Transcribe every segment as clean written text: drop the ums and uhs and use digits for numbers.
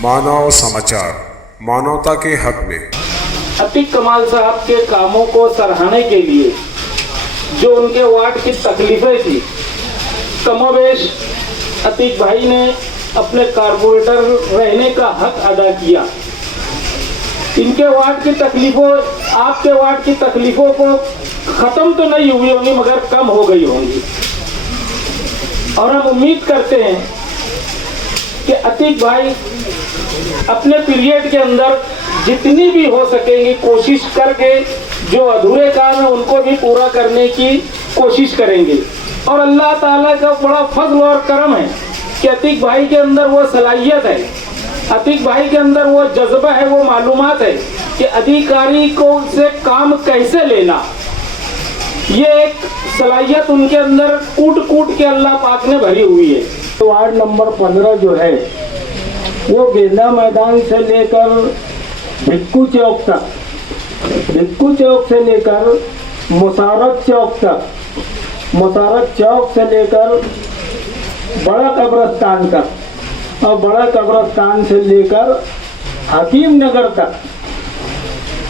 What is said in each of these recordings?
मानव समाचार, मानवता के हक में। अतीक कमाल साहब के कामों को सराहने के लिए जो उनके वार्ड की तकलीफें थी, कमोबेश अतीक भाई ने अपने कारपोरेटर रहने का हक अदा किया। इनके वार्ड की तकलीफों, आपके वार्ड की तकलीफों को खत्म तो नहीं हुई होंगी मगर कम हो गई होंगी, और हम उम्मीद करते हैं कि अतीक भाई अपने पीरियड के अंदर जितनी भी हो सकेगी कोशिश करके जो अधूरे काम है उनको भी पूरा करने की कोशिश करेंगे। और अल्लाह ताला का बड़ा फजल और करम है कि अतीक भाई के अंदर वो सलाहियत है, अतीक भाई के अंदर वो जज्बा है, वो मालूमात है कि अधिकारी को से काम कैसे लेना। ये एक सलाहियत उनके अंदर कूट कूट के अल्लाह पाक ने भरी हुई है। वार्ड नंबर 15 जो है वो गेंदा मैदान से लेकर भिक्कू चौक तक, भिक्कू चौक से लेकर मुसारत चौक तक, मुसारत चौक से लेकर बड़ा कब्रस्तान तक, और बड़ा कब्रस्तान से लेकर हकीम नगर तक,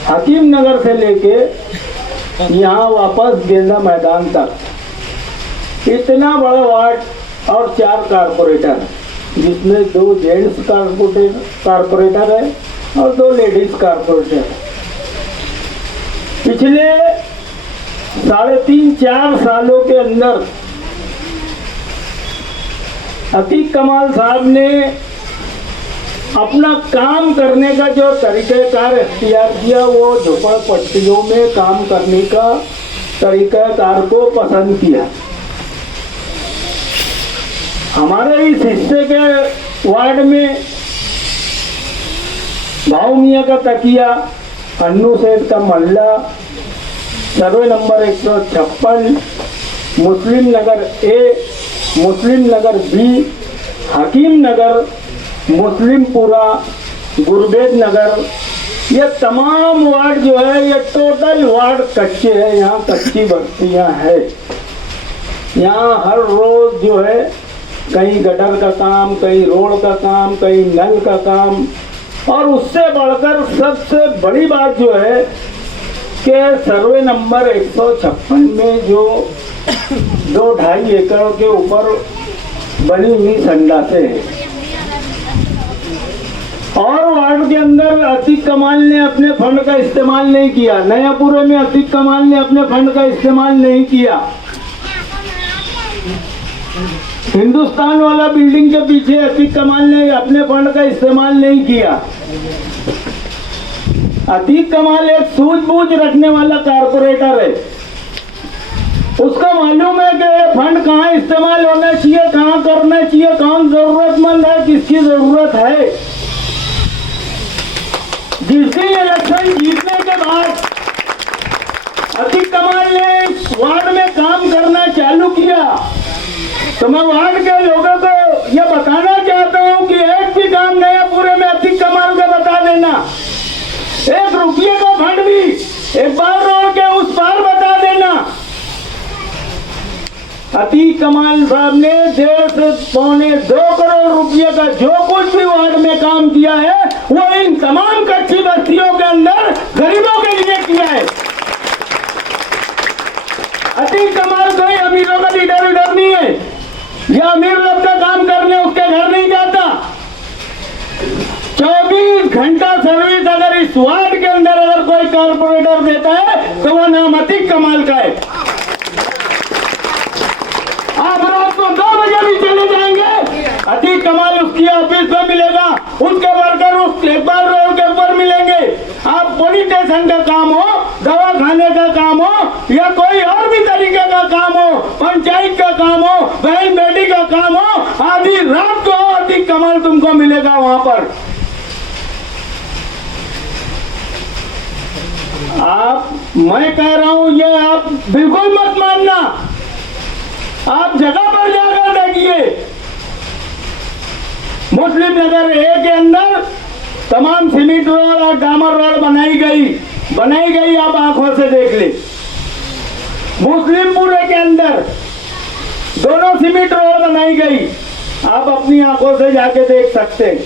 हकीम नगर से लेके यहाँ वापस गेंदा मैदान तक, इतना बड़ा वार्ड और 4 कारपोरेटर, जिसमें 2 जेंट्स कारपोरेटर है और 2 लेडीज कारपोरेटर। पिछले 3.5-4 सालों के अंदर अतीक कमाल साहब ने अपना काम करने का जो तरीक़ाकार इख्तियार किया वो झोपड़पट्टियों में काम करने का तरीक़ाकार को पसंद किया। हमारे इस हिस्से के वार्ड में भाव मियाँ का तकिया, अन्नू सेठ का मल्ला, सर्वे नंबर 156, मुस्लिम नगर ए, मुस्लिम नगर बी, हकीम नगर, मुस्लिमपुरा, गुरबेद नगर, ये तमाम वार्ड जो है ये टोटल वार्ड कच्चे हैं। यहाँ कच्ची बस्तियाँ है। यहाँ हर रोज जो है कहीं गटर का काम, कहीं रोड का काम, कहीं नल का काम, और उससे बढ़कर सबसे बड़ी बात जो है कि सर्वे नंबर 156 में जो 2-2.5 एकड़ के ऊपर बनी हुई संडासें हैं, और वार्ड के अंदर अतीक कमाल ने अपने फंड का इस्तेमाल नहीं किया। नयापुरे में अतीक कमाल ने अपने फंड का इस्तेमाल नहीं किया। हिंदुस्तान वाला बिल्डिंग के पीछे अतीक कमाल ने अपने फंड का इस्तेमाल नहीं किया। अतीक कमाल एक सूझबूझ रखने वाला कारपोरेटर है। उसका मालूम है कि ये फंड कहाँ इस्तेमाल होना चाहिए, कहाँ करना चाहिए, कौन जरूरतमंद है, किसकी जरूरत है। जिस दिन इलेक्शन जीतने के बाद अतीक कमाल ने वार्ड में काम करना चालू किया तो मैं वार्ड के लोगों को यह बताना चाहता हूं कि एक भी काम नया पूरे में अतीक कमाल का बता देना। 1 रुपये का फंड भी एक बार रोड के उस पार बता देना। अतीक कमाल साहब ने 1.5 से 2.25 करोड़ रुपये का जो कुछ भी वार्ड में काम किया है वो इन तमाम कच्ची बस्तियों के अंदर गरीबों के लिए किया है। अतीक कमाल कोई अमीरों का लीडर नहीं है, या अमीर लोग का काम करने उसके घर नहीं जाता। 24 घंटा सर्विस अगर इस वार्ड के अंदर अगर कोई कारपोरेटर देता है तो वह नाम अतीक कमाल का है। आप रात को 2 बजे भी चले जाएंगे, अतीक कमाल उसकी ऑफिस में मिलेगा, उसके वर्कर उस इकबाल रोड के ऊपर मिलेंगे। आप पुलिस स्टेशन का काम हो, दवा खाने का काम हो, या कोई और भी तरीके का काम हो, पंचायत का काम हो, बहन बेटी का काम हो, आधी रात को अतीक कमाल तुमको मिलेगा वहां पर। मैं कह रहा हूं ये आप बिल्कुल मत मानना। आप जगह पर जाकर देखिए, मुस्लिम नगर ए के अंदर तमाम सीमेंट रोड और डामर रोड बनाई गई, आप आंखों से देख ले। मुस्लिमपुरे के अंदर दोनों सीमेंट रोड बनाई गई, आप अपनी आंखों से जाके देख सकते हैं।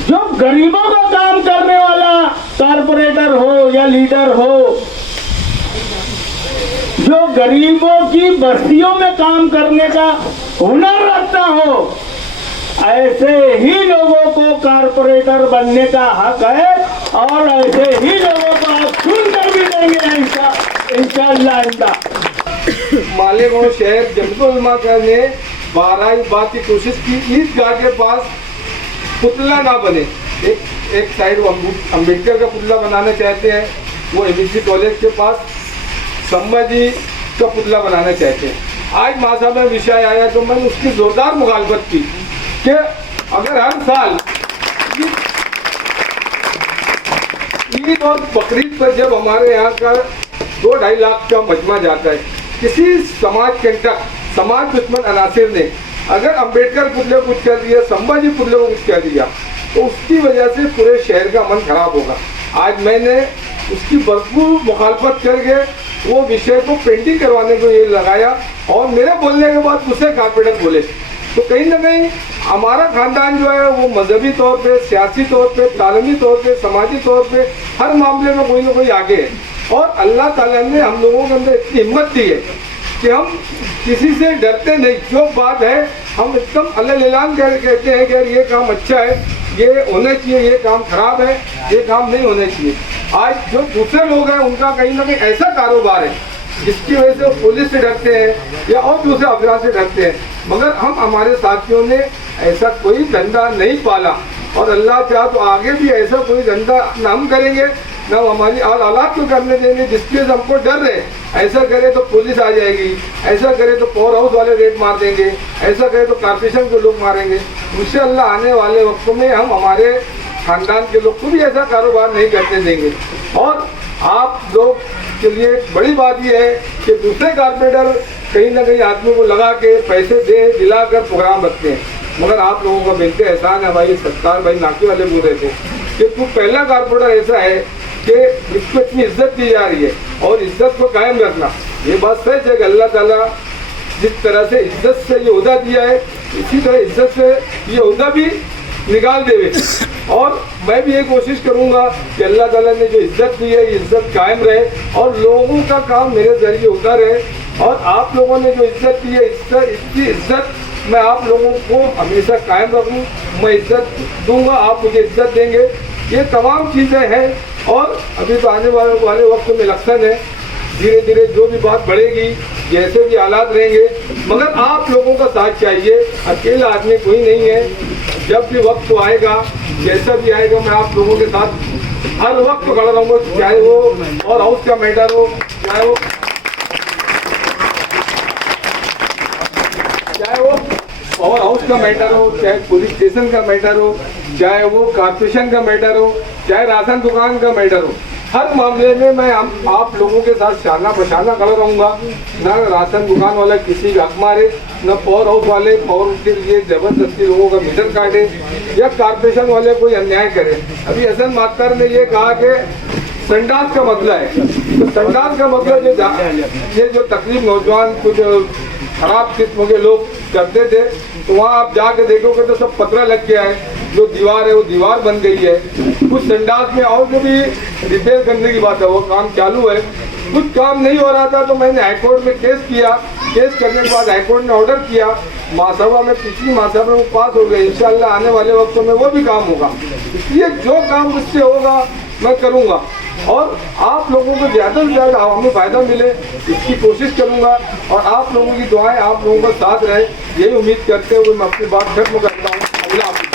जो गरीबों का काम करने वाला कारपोरेटर हो या लीडर हो, जो गरीबों की बस्तियों में काम करने का हुनर रखता हो, ऐसे ही लोगों को कारपोरेटर बनने का हक है और ऐसे ही लोगों को आप चुनकर भी देंगे इंशाअल्लाह। मालेगांव शहर जमतुल उलमा ने 12 बात की कोशिश की, ईदगाह के पास पुतला ना बने। एक साइड वो अम्बेडकर का पुतला बनाना चाहते हैं, वो एमएससी कॉलेज के पास संभाजी का पुतला बनाना चाहते हैं। आज महासभा में विषय आया तो मैंने उसकी जोरदार मुखालफत की कि अगर हर साल ईद और बकरीद पर जब हमारे यहाँ का 2-2.5 लाख का मजमा जाता है, किसी समाज कंटक, समाज दुश्मन अनासिर ने अगर अंबेडकर पुतले को कुछ कर दिया, संभाजी पुतले को कुछ कर दिया, तो उसकी वजह से पूरे शहर का मन खराब होगा। आज मैंने उसकी भरपूर मुखालफत करके वो विषय को पेंटिंग करवाने को ये लगाया और मेरे बोलने के बाद दूसरे कारपोरेटर बोले। तो कहीं ना कहीं हमारा खानदान जो है वो मजहबी तौर पे, सियासी तौर पे, तालीमी तौर पे, समाजी तौर पे हर मामले में कोई ना कोई आगे है। और अल्लाह ताला ने हम लोगों के अंदर इतनी हिम्मत दी है कि हम किसी से डरते नहीं। जो बात है हम एकदम अल्लाह कहते हैं कि ये काम अच्छा है, ये होना चाहिए, ये काम खराब है, ये काम नहीं होना चाहिए। आज जो दूसरे लोग हैं उनका कहीं ना कहीं ऐसा कारोबार है जिसकी वजह से वो पुलिस से डरते हैं या और दूसरे अफसर से डरते हैं, मगर हम हमारे साथियों ने ऐसा कोई धंधा नहीं पाला और अल्लाह चाहे तो आगे भी ऐसा कोई धंधा ना हम करेंगे ना हमारी औलाद को करने देंगे जिसके से हमको डर रहे। ऐसा करे तो पुलिस आ जाएगी, ऐसा करे तो पावर हाउस वाले रेड मार देंगे, ऐसा करे तो कारपोरेशन के लोग मारेंगे। इंशाअल्लाह आने वाले वक्तों में हम हमारे खानदान के लोग को भी ऐसा कारोबार नहीं करने देंगे। और आप लोग के लिए बड़ी बात यह है कि दूसरे कारपोरेटर कहीं ना कहीं आदमी को लगा के पैसे दे दिलाकर प्रोग्राम रखते हैं, मगर आप लोगों का बिल्कुल एहसान है भाई। सत्कार भाई नाके वाले बोल रहे थे कि तू पहला कारपोरेटर ऐसा है कि इसको इतनी इज्जत दी जा रही है और इज्जत को कायम रखना। ये बात सच है कि अल्लाह ताला जिस तरह से इज्जत से ये ओहदा दिया है, इसी तरह इज्जत से ये ओहदा भी निकाल देवे। और मैं भी ये कोशिश करूंगा कि अल्लाह ताला ने जो इज्जत दी है, ये इज्जत कायम रहे और लोगों का काम मेरे जरिए होता रहे। और आप लोगों ने जो इज्जत दी है, इसकी इज्जत मैं आप लोगों को हमेशा कायम रखूँ। मैं इज्जत दूंगा, आप मुझे इज्जत देंगे। ये तमाम चीज़ें हैं और अभी तो आने वाले वक्त में इलेक्शन है, धीरे धीरे जो भी बात बढ़ेगी, जैसे भी हालात रहेंगे, मगर आप लोगों का साथ चाहिए। अकेला आदमी कोई नहीं है। जब भी वक्त आएगा, जैसा भी आएगा, मैं आप लोगों के साथ हर वक्त खड़ा रहूँगा, चाहे वो और हाउस का मैटर हो, चाहे वो पावर हाउस का मैटर हो, चाहे पुलिस स्टेशन का मैटर हो, चाहे वो कारपोरेशन का मैटर हो, चाहे राशन दुकान का मैटर हो, हर मामले में मैं आप लोगों के साथ शाना बशाना खड़ा रहूँगा। ना राशन दुकान वाला किसी का हक मारे, न पावर हाउस वाले पावर के लिए जबरदस्ती लोगों का मीटर काटे या कारपोरेशन वाले कोई अन्याय करे। अभी हसन मास्टर ने ये कहा कि संडास का मसला है, तो संडास का मसला ये जो तकलीफ नौजवान कुछ खराब किस्म के लोग करते थे, तो वहाँ आप जाके देखोगे तो सब पतरा लग गया है, जो दीवार है वो दीवार बन गई है। कुछ संडास में और जो भी रिपेयर करने की बात है वो काम चालू है, कुछ काम नहीं हो रहा था तो मैंने हाईकोर्ट में केस किया। केस करने के बाद हाईकोर्ट ने ऑर्डर किया, महासभा में पिछली महासभा में वो पास हो गए। इंशाअल्लाह आने वाले वक्तों में वो भी काम होगा। इसलिए जो काम मुझसे होगा मैं करूँगा और आप लोगों को ज़्यादा से ज़्यादा हमें फ़ायदा मिले इसकी कोशिश करूँगा और आप लोगों की दुआएं आप लोगों का साथ रहे, यही उम्मीद करते हुए मैं अपनी बात खत्म करता हूँ। अल्लाह।